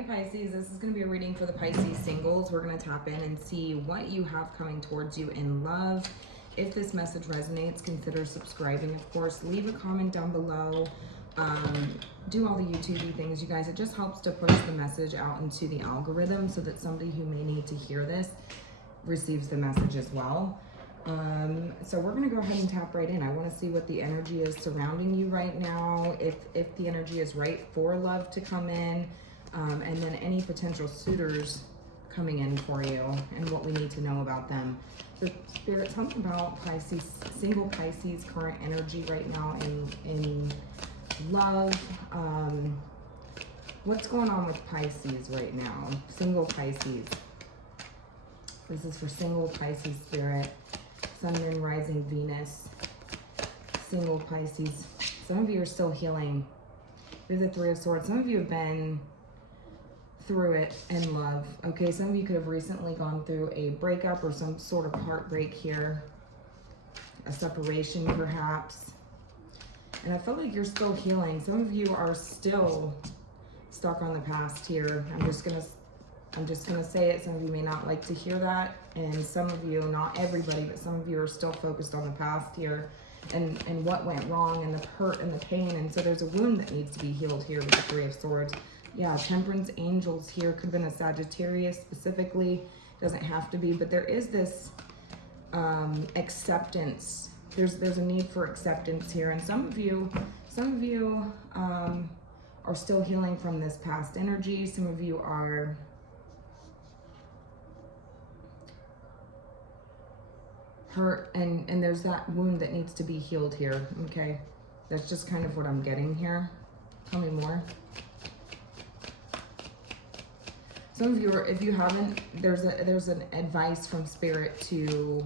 Hi Pisces, this is going to be a reading for the Pisces singles. We're going to tap in and see what you have coming towards you in love. If this message resonates, consider subscribing, of course. Leave a comment down below. Do all the YouTube things, you guys. It just helps to push the message out into the algorithm so that somebody who may need to hear this receives the message as well. So we're going to go ahead and tap right in. I want to see what the energy is surrounding you right now, if the energy is right for love to come in, and then any potential suitors coming in for you and what we need to know about them. So Spirit, tell me about Pisces, single Pisces current energy right now in love. What's going on with Pisces right now? Single Pisces. This is for single Pisces Spirit. Sun, Moon, Rising, Venus. Single Pisces. Some of you are still healing. There's the Three of Swords. Some of you have been through it in love. Okay, some of you could have recently gone through a breakup or some sort of heartbreak here. A separation, perhaps. And I feel like you're still healing. Some of you are still stuck on the past here. I'm just gonna say it. Some of you may not like to hear that, and some of you, not everybody, but some of you are still focused on the past here and what went wrong and the hurt and the pain. And so there's a wound that needs to be healed here with the Three of Swords. Yeah, Temperance, Angels here. Could have been a Sagittarius specifically. Doesn't have to be, but there is this acceptance. There's a need for acceptance here, and some of you are still healing from this past energy. Some of you are hurt, and there's that wound that needs to be healed here. Okay, that's just kind of what I'm getting here. Tell me more. Some of you are, if you haven't, there's an advice from Spirit to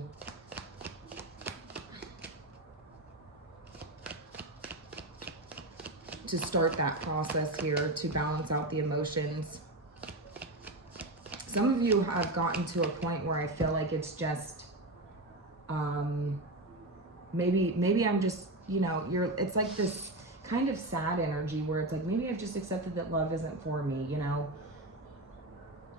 start that process here to balance out the emotions. Some of you have gotten to a point where I feel like it's just maybe I'm just, you know, it's like this kind of sad energy where it's like, maybe I've just accepted that love isn't for me, you know.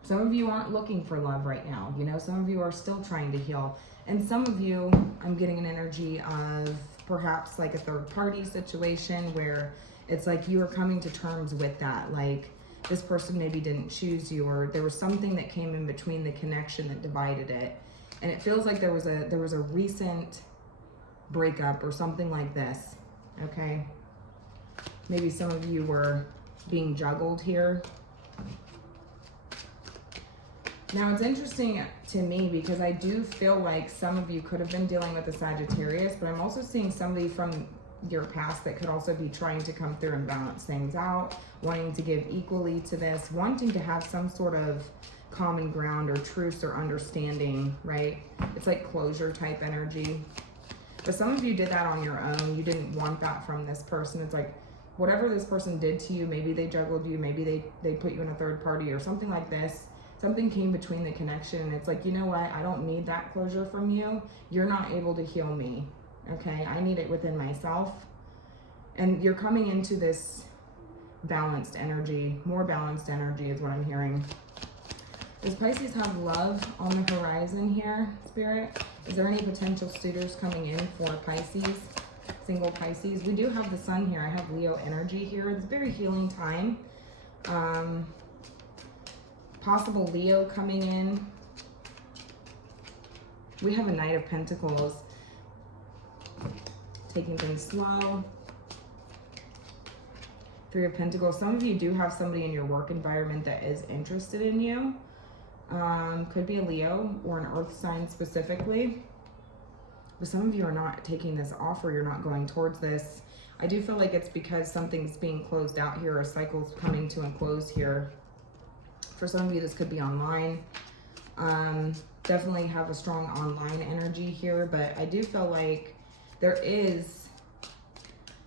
Some of you aren't looking for love right now, you know. Some of you are still trying to heal, and some of you, I'm getting an energy of perhaps like a third party situation where it's like you are coming to terms with that, like this person maybe didn't choose you, or there was something that came in between the connection that divided it. And it feels like there was a recent breakup or something like this, okay? Maybe some of you were being juggled here. Now, it's interesting to me because I do feel like some of you could have been dealing with a Sagittarius, but I'm also seeing somebody from your past that could also be trying to come through and balance things out, wanting to give equally to this, wanting to have some sort of common ground or truce or understanding, right? It's like closure type energy. But some of you did that on your own. You didn't want that from this person. It's like whatever this person did to you, maybe they juggled you, maybe they put you in a third party or something like this. Something came between the connection, and it's like, you know what? I don't need that closure from you. You're not able to heal me, okay? I need it within myself. And you're coming into this balanced energy. More balanced energy is what I'm hearing. Does Pisces have love on the horizon here, Spirit? Is there any potential suitors coming in for Pisces, single Pisces? We do have the Sun here. I have Leo energy here. It's a very healing time. Possible Leo coming in. We have a Knight of Pentacles. Taking things slow. Three of Pentacles. Some of you do have somebody in your work environment that is interested in you. Could be a Leo or an earth sign specifically. But some of you are not taking this offer. You're not going towards this. I do feel like it's because something's being closed out here. A cycle's coming to a close here. For some of you, this could be online. Definitely have a strong online energy here. But I do feel like there is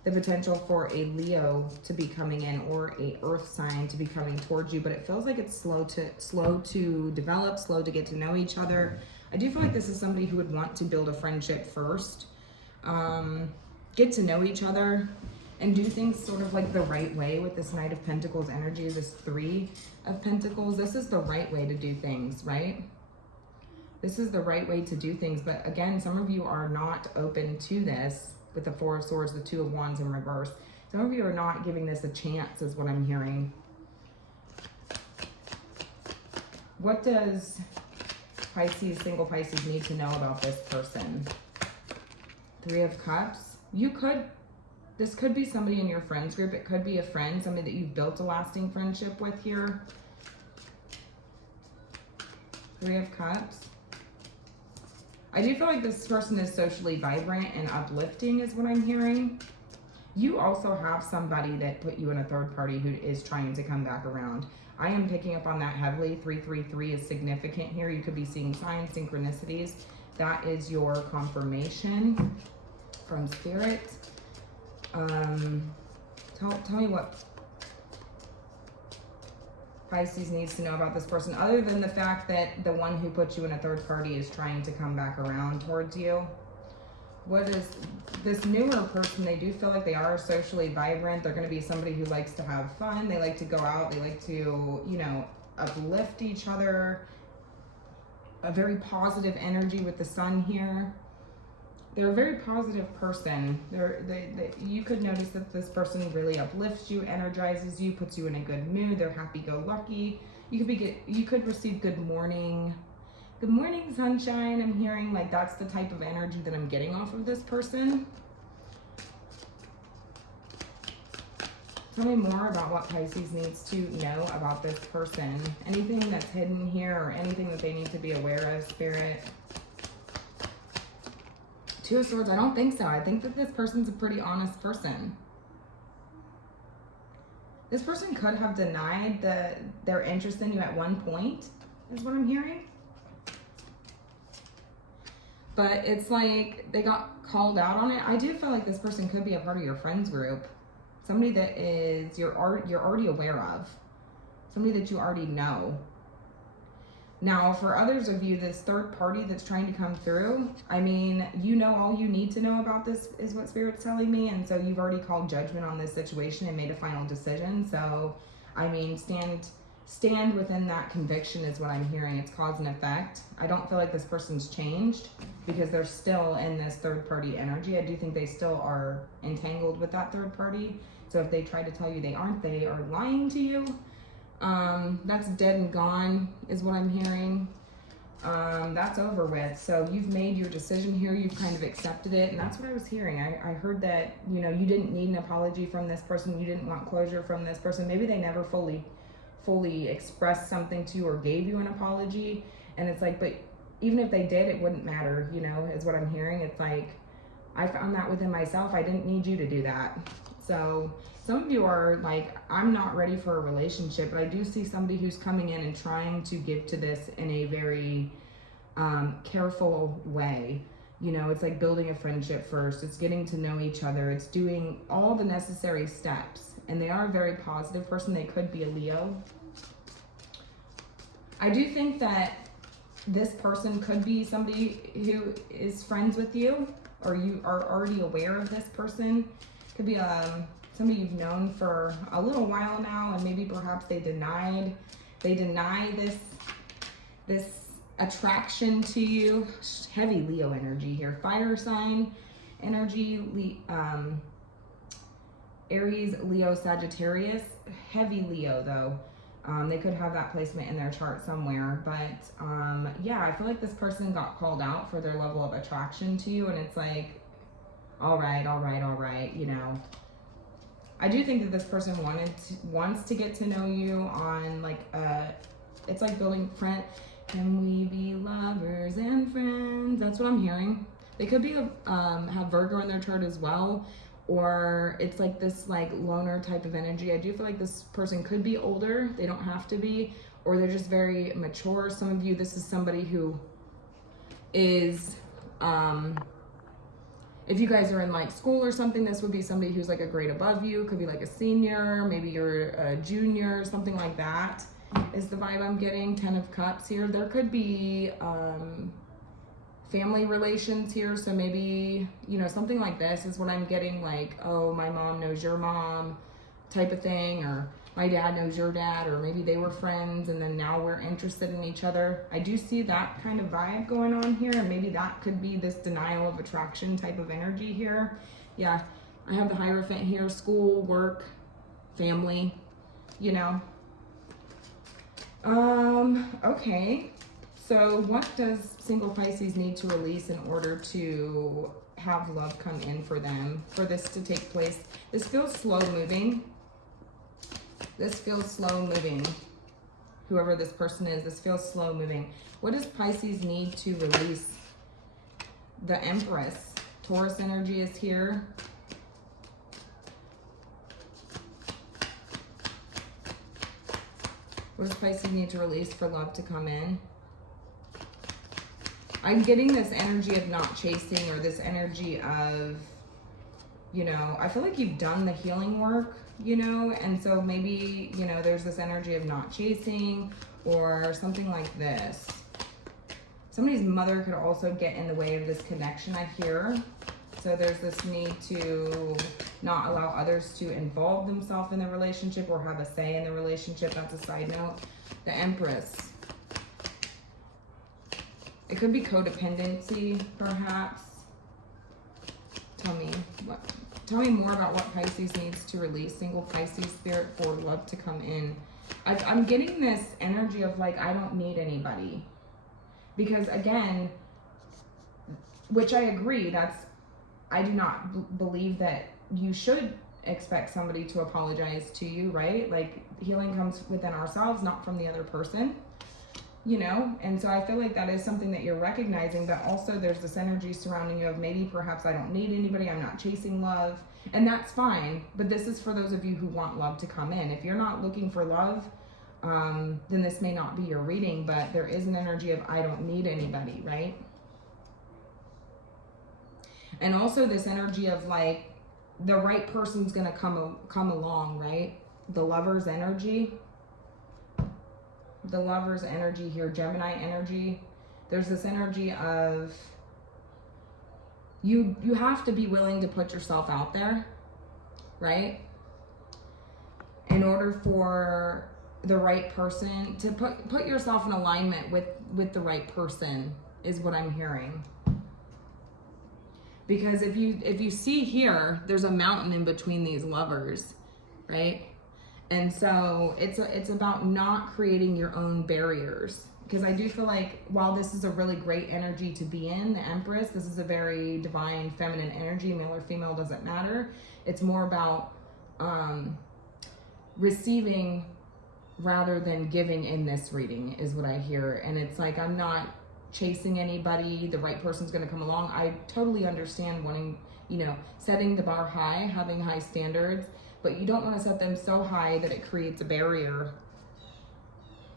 the potential for a Leo to be coming in or a earth sign to be coming towards you, but it feels like it's slow to develop, slow to get to know each other. I do feel like this is somebody who would want to build a friendship first, get to know each other, and do things sort of like the right way with this Knight of Pentacles energy, this Three of Pentacles. This is the right way to do things, right? This is the right way to do things. But again, some of you are not open to this with the Four of Swords, the Two of Wands in reverse. Some of you are not giving this a chance, is what I'm hearing. What does Pisces, single Pisces, need to know about this person? Three of Cups. This could be somebody in your friends group. It could be a friend, somebody that you've built a lasting friendship with here. Three of Cups. I do feel like this person is socially vibrant and uplifting, is what I'm hearing. You also have somebody that put you in a third party who is trying to come back around. I am picking up on that heavily. 333 is significant here. You could be seeing signs, synchronicities. That is your confirmation from Spirit. Tell me what Pisces needs to know about this person, other than the fact that the one who put you in a third party is trying to come back around towards you. What is this newer person? They do feel like they are socially vibrant. They're going to be somebody who likes to have fun. They like to go out. They like to, you know, uplift each other. A very positive energy with the sun here. They're a very positive person. You could notice that this person really uplifts you, energizes you, puts you in a good mood. They're happy-go-lucky. You could receive good morning. Good morning, sunshine. I'm hearing like that's the type of energy that I'm getting off of this person. Tell me more about what Pisces needs to know about this person. Anything that's hidden here or anything that they need to be aware of, Spirit? Two of Swords, I don't think so. I think that this person's a pretty honest person. This person could have denied their interest in you at one point, is what I'm hearing. But it's like they got called out on it. I do feel like this person could be a part of your friends group. Somebody that is you're already aware of. Somebody that you already know. Now, for others of you, this third party that's trying to come through, I mean, you know all you need to know about this is what Spirit's telling me. And so you've already called judgment on this situation and made a final decision. So, I mean, stand within that conviction is what I'm hearing. It's cause and effect. I don't feel like this person's changed because they're still in this third party energy. I do think they still are entangled with that third party. So if they try to tell you they aren't, they are lying to you. That's dead and gone is what I'm hearing. That's over with. So you've made your decision here. You've kind of accepted it. And that's what I was hearing. I heard that, you know, you didn't need an apology from this person. You didn't want closure from this person. Maybe they never fully expressed something to you or gave you an apology. And it's like, but even if they did, it wouldn't matter, you know, is what I'm hearing. It's like, I found that within myself. I didn't need you to do that. So some of you are like, I'm not ready for a relationship, but I do see somebody who's coming in and trying to give to this in a very careful way. You know, it's like building a friendship first. It's getting to know each other. It's doing all the necessary steps. And they are a very positive person. They could be a Leo. I do think that this person could be somebody who is friends with you, or you are already aware of this person. Could be somebody you've known for a little while now, and maybe perhaps they deny this attraction to you. Heavy Leo energy here. Fire sign energy. Aries, Leo, Sagittarius. Heavy Leo though. They could have that placement in their chart somewhere, but yeah, I feel like this person got called out for their level of attraction to you, and it's like, all right, you know. I do think that this person wants to get to know you on like it's like building friend. Can we be lovers and friends? That's what I'm hearing. They could be have Virgo in their chart as well, or it's like this like loner type of energy. I do feel like this person could be older. They don't have to be, or they're just very mature. Some of you, this is somebody who is if you guys are in like school or something, this would be somebody who's like a grade above you. Could be like a senior, maybe you're a junior, something like that is the vibe I'm getting. 10 of Cups here. There could be family relations here. So maybe, you know, something like this is what I'm getting, like, oh, my mom knows your mom type of thing, or my dad knows your dad, or maybe they were friends and then now we're interested in each other. I do see that kind of vibe going on here, and maybe that could be this denial of attraction type of energy here. Yeah, I have the Hierophant here, school, work, family, you know. Okay. So what does single Pisces need to release in order to have love come in for them, for this to take place? This feels slow moving. This feels slow moving. Whoever this person is, this feels slow moving. What does Pisces need to release? The Empress. Taurus energy is here. What does Pisces need to release for love to come in? I'm getting this energy of not chasing, or this energy of, you know, I feel like you've done the healing work, you know, and so maybe, you know, there's this energy of not chasing or something like this. Somebody's mother could also get in the way of this connection, I hear. So there's this need to not allow others to involve themselves in the relationship or have a say in the relationship. That's a side note. The Empress. It could be codependency, perhaps. Tell me more about what Pisces needs to release. Single Pisces spirit for love to come in. I'm getting this energy of like, I don't need anybody. Because again, which I agree, I do not believe that you should expect somebody to apologize to you, right? Like, healing comes within ourselves, not from the other person, you know? And so I feel like that is something that you're recognizing, but also there's this energy surrounding you of maybe perhaps I don't need anybody, I'm not chasing love, and that's fine. But this is for those of you who want love to come in. If you're not looking for love, then this may not be your reading, but there is an energy of I don't need anybody, right? And also this energy of like, the right person's gonna come along, right? The Lover's energy. The Lover's energy here, Gemini energy. There's this energy of you have to be willing to put yourself out there, right? In order for the right person to put yourself in alignment with the right person is what I'm hearing. Because if you see here, there's a mountain in between these lovers, right? And so it's about not creating your own barriers. Because I do feel like while this is a really great energy to be in, the Empress, this is a very divine feminine energy, male or female, doesn't matter. It's more about receiving rather than giving in this reading is what I hear. And it's like, I'm not chasing anybody, the right person's going to come along. I totally understand wanting, you know, setting the bar high, having high standards, but you don't want to set them so high that it creates a barrier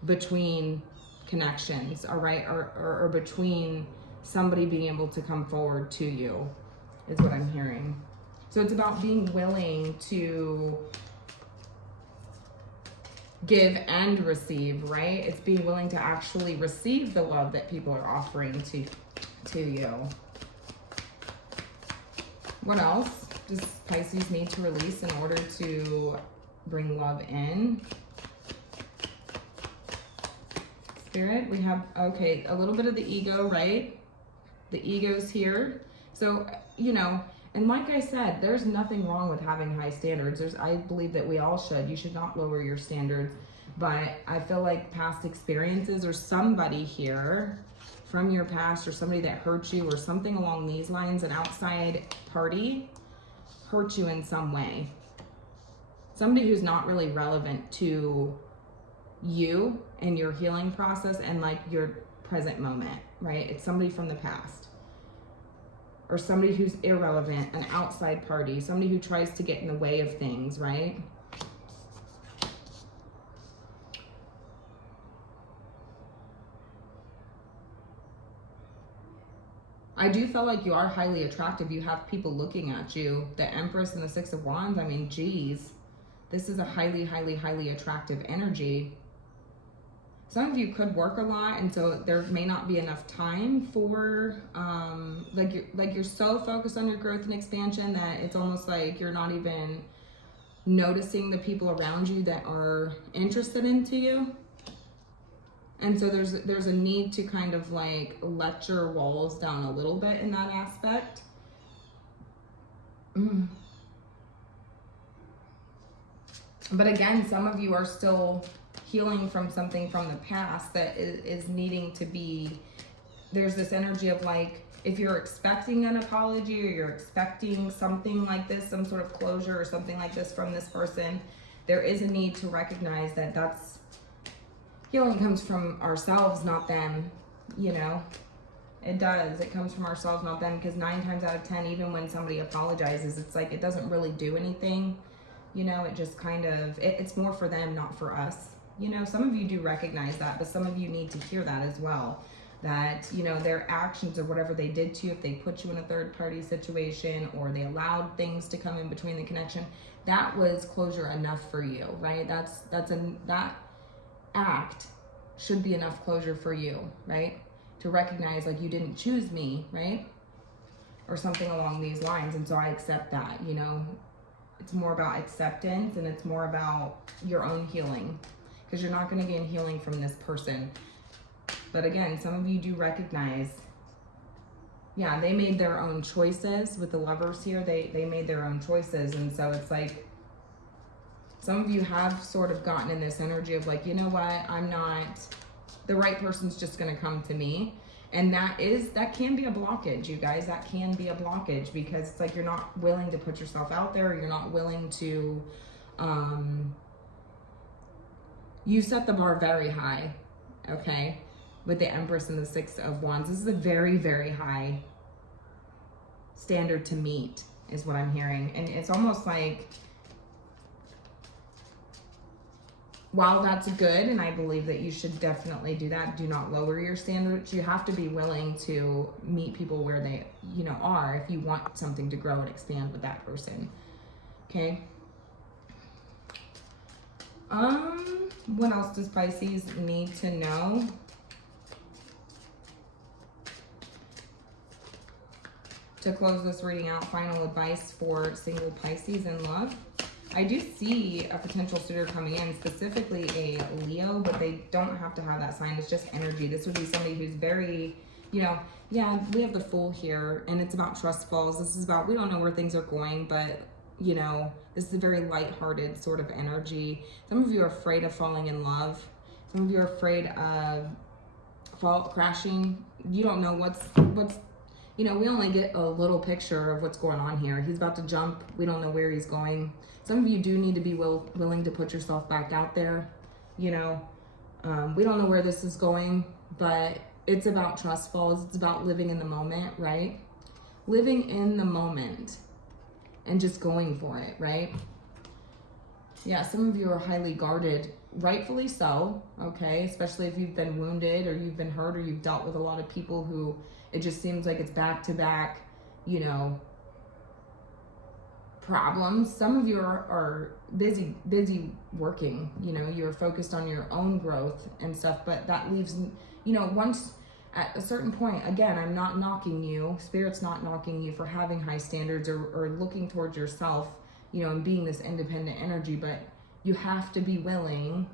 between connections, all right, or between somebody being able to come forward to you is what I'm hearing. So it's about being willing to give and receive, right? It's being willing to actually receive the love that people are offering to you. What else does Pisces need to release in order to bring love in? Spirit, we have, okay, a little bit of the ego, right? The ego's here. So, you know, and like I said, there's nothing wrong with having high standards. I believe that we all should. You should not lower your standards. But I feel like past experiences or somebody here from your past or somebody that hurt you or something along these lines, an outside party hurt you in some way. Somebody who's not really relevant to you and your healing process and like your present moment, right? It's somebody from the past. Or somebody who's irrelevant, an outside party, somebody who tries to get in the way of things, right? I do feel like you are highly attractive. You have people looking at you. The Empress and the Six of Wands, I mean, geez. This is a highly, highly, highly attractive energy. some of you could work a lot, and so there may not be enough time for, like you're so focused on your growth and expansion that it's almost like you're not even noticing the people around you that are interested into you. And so there's a need to kind of like let your walls down a little bit in that aspect. But again, some of you are still healing from something from the past that is needing to be, there's this energy of like, if you're expecting an apology or you're expecting something like this, some sort of closure or something like this from this person, there is a need to recognize that that's, healing comes from ourselves, not them, you know? It does. It comes from ourselves, not them, because 9 times out of 10, even when somebody apologizes, it's like it doesn't really do anything. You know, it just kind of, it's more for them, not for us. You know, some of you do recognize that, but some of you need to hear that as well. That, you know, their actions or whatever they did to you, if they put you in a third party situation or they allowed things to come in between the connection, that was closure enough for you, right? That act should be enough closure for you, right? To recognize like you didn't choose me, right? Or something along these lines. And so I accept that, you know. It's more about acceptance, and it's more about your own healing, because you're not going to gain healing from this person. But again, some of you do recognize, yeah, they made their own choices with the Lovers here. They made their own choices. And so it's like, some of you have sort of gotten in this energy of like, you know what, I'm not, the right person's just going to come to me. And that can be a blockage, you guys. That can be a blockage, because it's like you're not willing to put yourself out there. You're not willing to, you set the bar very high, okay? With the Empress and the 6 of Wands. This is a very, very high standard to meet, is what I'm hearing. And it's almost like, while that's good, and I believe that you should definitely do that, do not lower your standards. You have to be willing to meet people where they, you know, are, if you want something to grow and expand with that person. Okay. What else does Pisces need to know? To close this reading out, final advice for single Pisces in love. I do see a potential suitor coming in, specifically a Leo, but they don't have to have that sign. It's just energy. This would be somebody who's very, you know, yeah, we have the Fool here, and it's about trust falls. This is about, we don't know where things are going, but, you know, this is a very lighthearted sort of energy. Some of you are afraid of falling in love. Some of you are afraid of crashing. You don't know what's, you know, we only get a little picture of what's going on here. He's about to jump. We don't know where he's going. Some of you do need to be willing to put yourself back out there. You know, we don't know where this is going, but it's about trust falls. It's about living in the moment, right? Living in the moment and just going for it, right? Yeah, some of you are highly guarded, rightfully so, okay? Especially if you've been wounded or you've been hurt or you've dealt with a lot of people who it just seems like it's back to back, you know, problems. Some of you are busy working, you know, you're focused on your own growth and stuff, but that leaves, you know, once at a certain point, again, I'm not knocking you, Spirit's not knocking you for having high standards or looking towards yourself, you know, and being this independent energy, but you have to be willing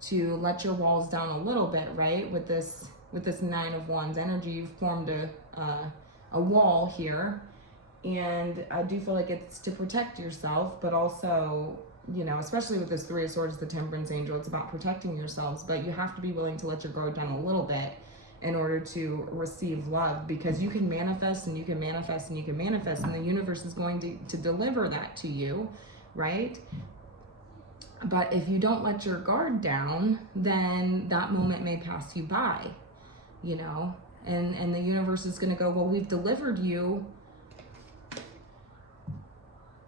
to let your walls down a little bit, right? With this 9 of Wands energy, you've formed a wall here. And I do feel like it's to protect yourself, but also, you know, especially with this 3 of Swords, the Temperance Angel, it's about protecting yourselves, but you have to be willing to let your guard down a little bit in order to receive love, because you can manifest and you can manifest and you can manifest, and the universe is going to deliver that to you, right? But if you don't let your guard down, then that moment may pass you by, you know, and the universe is going to go, well, we've delivered you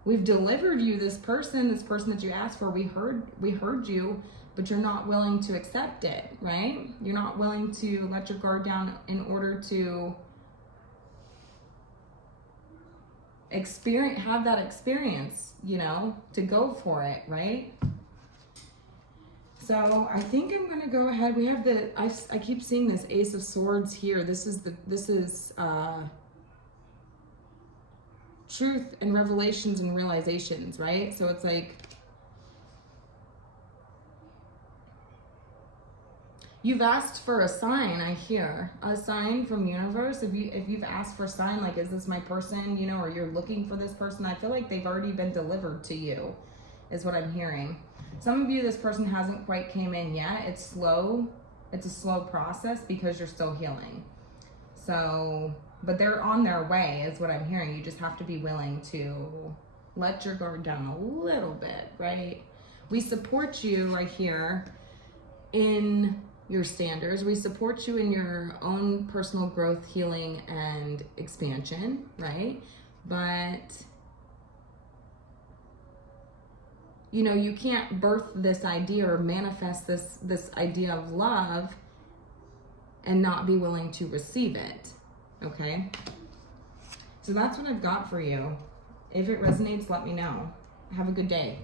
this person that you asked for. We heard you, but you're not willing to accept it, right? You're not willing to let your guard down in order to have that experience, you know, to go for it, right? So I think I'm gonna go ahead. We have I keep seeing this Ace of Swords here. This is truth and revelations and realizations, right? So it's like you've asked for a sign. I hear a sign from universe. If you've asked for a sign, like, is this my person, you know, or you're looking for this person, I feel like they've already been delivered to you, is what I'm hearing. Some of you, this person hasn't quite came in yet. It's slow. It's a slow process because you're still healing. So, but they're on their way, is what I'm hearing. You just have to be willing to let your guard down a little bit, right? We support you right here in your standards. We support you in your own personal growth, healing, and expansion, right? But you know, you can't birth this idea or manifest this idea of love and not be willing to receive it, okay? So that's what I've got for you. If it resonates, let me know. Have a good day.